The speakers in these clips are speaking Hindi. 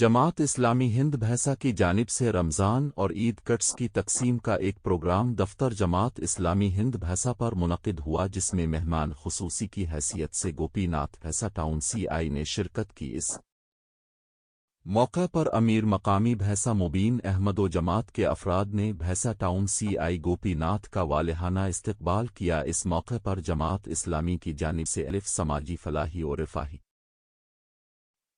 जमात इस्लामी हिंद भैंसा की जानिब से रमज़ान और ईद कट्स की तकसीम का एक प्रोग्राम दफ्तर जमात इस्लामी हिंद भैंसा पर मुनक़िद हुआ, जिसमें मेहमान ख़ुसूसी की हैसियत से गोपीनाथ भैंसा टाउन CI ने शिरकत की। इस मौके पर अमीर मकामी भैंसा मुबीन अहमद व जमात के अफराद ने भैंसा टाउन CI गोपीनाथ का वालिहाना इस्तकबाल किया। इस मौके पर जमात इस्लामी की जानिब से अलिफ समाजी फलाही और रिफाही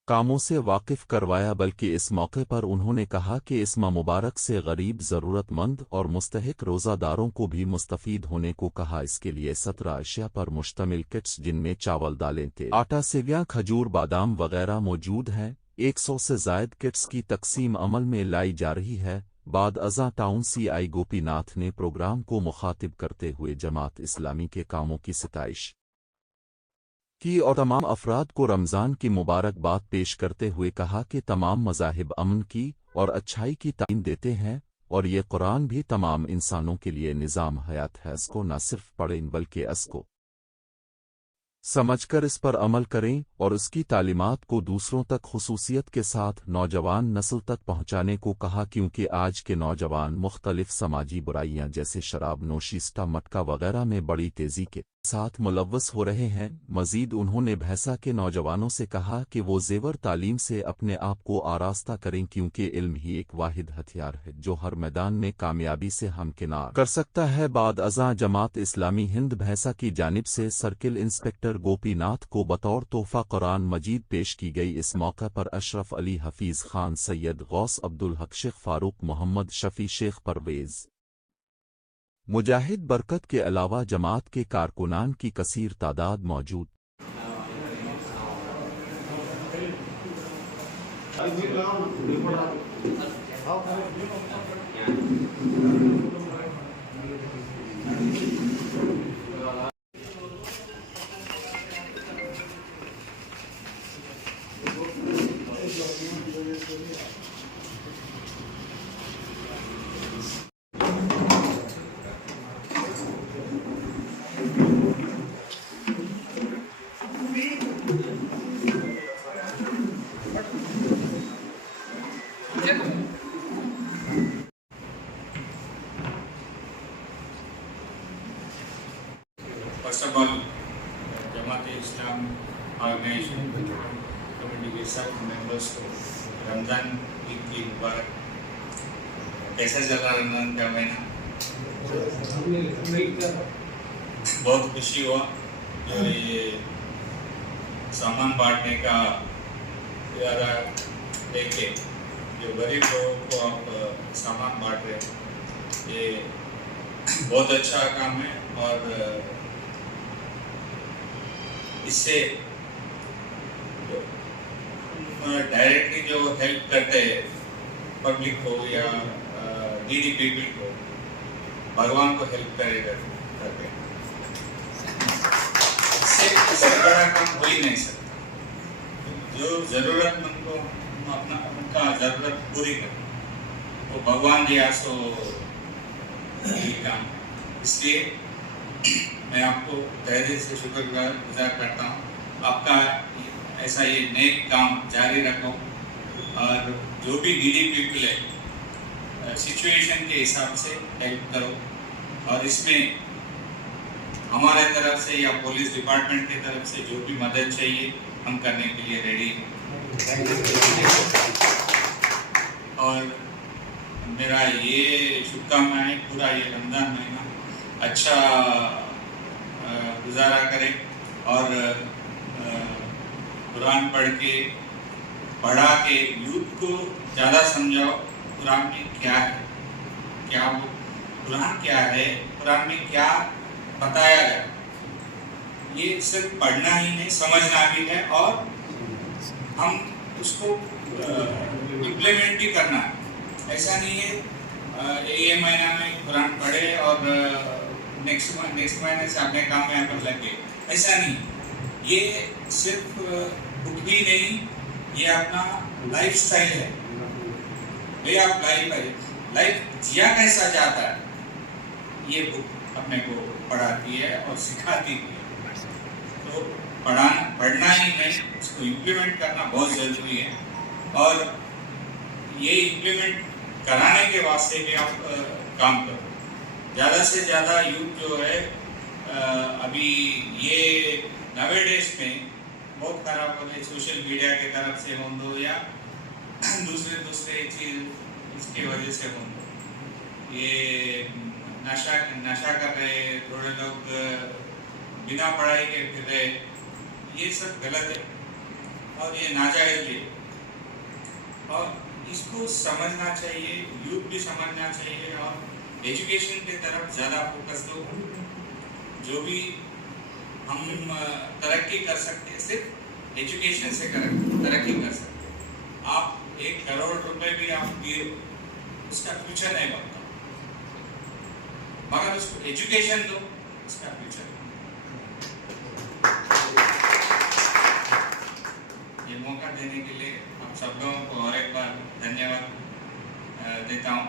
कामों से वाकिफ़ करवाया, बल्कि इस मौके पर उन्होंने कहा कि इस माह मुबारक से गरीब, ज़रूरतमंद और मुस्तहिक रोज़ादारों को भी मुस्तफ़ीद होने को कहा। इसके लिए 17 अशिया पर मुश्तमिल किट्स, जिनमें चावल, दालें, तेल, आटा, सेवइयां, खजूर, बादाम वगैरह मौजूद हैं। 100 से ज़ायद किट्स की तकसीम अमल में लाई जा रही है। बाद अज़ां टाउन CI गोपीनाथ ने प्रोग्राम को मुखातिब करते हुए जमात इस्लामी के कामों की सिताइश की और तमाम अफराद को रमज़ान की मुबारकबाद पेश करते हुए कहा कि तमाम मज़ाहिब अमन की और अच्छाई की तालीम देते हैं और ये कुरान भी तमाम इंसानों के लिए निज़ाम हयात है। इसको न सिर्फ पढ़ें बल्कि इसको समझकर इस पर अमल करें और उसकी तालीमात को दूसरों तक ख़ुसूसियत के साथ नौजवान नस्ल तक पहुँचाने को कहा, क्योंकि आज के नौजवान मुख्तलिफ समाजी बुराइयाँ जैसे शराब नोशी, सट्टा मटका वगैरह में बड़ी तेज़ी के साथ मुलव्वस हो रहे हैं। मज़ीद उन्होंने भैंसा के नौजवानों से कहा कि वो ज़ेवर तालीम से अपने आप को आरास्ता करें, क्योंकि इल्म ही एक वाहिद हथियार है जो हर मैदान में कामयाबी से हमकिनार कर सकता है। बाद अज़ां जमात इस्लामी हिंद भैंसा की जानिब से सर्किल इंस्पेक्टर गोपीनाथ को बतौर तोहफ़ा कुरान मजीद पेश की गई। इस मौके पर अशरफ अली, हफीज़ खान, सैयद गौस अब्दुल हक, शेख फारूक, मोहम्मद शफी, शेख परवेज़, मुजाहिद बरकत के अलावा जमात के कारकुनान की कसीर तादाद मौजूद। First of all, Jamaat-e-Islam Organization Committee के सब मेंबर्स को रमज़ान ईद की मुबारक। कैसा चल रहा रमज़ान का महीना? बहुत खुशी हुआ जो ये सामान बांटने का इरादा लेके जो गरीब लोगों को आप सामान बांट रहे हैं, ये बहुत अच्छा काम है। और इससे डायरेक्टली जो हेल्प करते हैं पब्लिक को या नीडी पीपल को, भगवान को हेल्प करेगा करते हैं। इससे बड़ा काम हो ही नहीं सकता। जो ज़रूरतमंद को अपना उनका ज़रूरत पूरी करें वो भगवान जी आसो काम। इसलिए मैं आपको तहे दिल से शुक्रगुजार करता हूँ। आपका ऐसा ये नेक काम जारी रखो और जो भी नीडी पीपल है सिचुएशन के हिसाब से हेल्प करो। और इसमें हमारे तरफ से या पुलिस डिपार्टमेंट की तरफ से जो भी मदद चाहिए हम करने के लिए रेडी हैं। और मेरा ये शुभकामनाएं पूरा ये रमज़ान महीना अच्छा गुजारा करें और कुरान पढ़ के पढ़ा के यूथ को ज़्यादा समझाओ कुरान में क्या है, क्या वो कुरान क्या है, कुरान में क्या बताया गया। ये सिर्फ पढ़ना ही नहीं, समझना भी है और हम उसको इम्प्लीमेंट भी करना है। ऐसा नहीं है ये महीना में कुरान पढ़े और नेक्स्ट महीने से अपने काम में पर लगे, ऐसा नहीं। ये सिर्फ बुक भी नहीं, ये अपना लाइफ स्टाइल है। वे आप लाइफ जिया कैसा जाता है ये बुक अपने को पढ़ाती है और सिखाती है। तो पढ़ना ही नहीं, उसको इम्प्लीमेंट करना बहुत ज़रूरी है। और ये इम्प्लीमेंट कराने के वास्ते भी आप काम करो। ज़्यादा से ज़्यादा यूथ जो है अभी ये नवे डेज में बहुत खराब हो रही, सोशल मीडिया के तरफ से हो दो या दूसरे चीज़ इसकी वजह से हो दो, ये नशा कर रहे, थोड़े लोग बिना पढ़ाई के फिर रहे, ये सब गलत है और ये नाजायज भी है और इसको समझना चाहिए, यूथ भी समझना चाहिए और एजुकेशन की तरफ ज़्यादा फोकस दो। जो भी हम तरक्की कर सकते हैं सिर्फ एजुकेशन से तरक्की कर सकते हैं। आप 1 करोड़ रुपए भी आप दिए, उसका फ्यूचर नहीं बनता, मगर उसको एजुकेशन दो, उसका फ्यूचर। ये मौका देने के लिए आप सब लोगों को और एक बार धन्यवाद देता हूँ।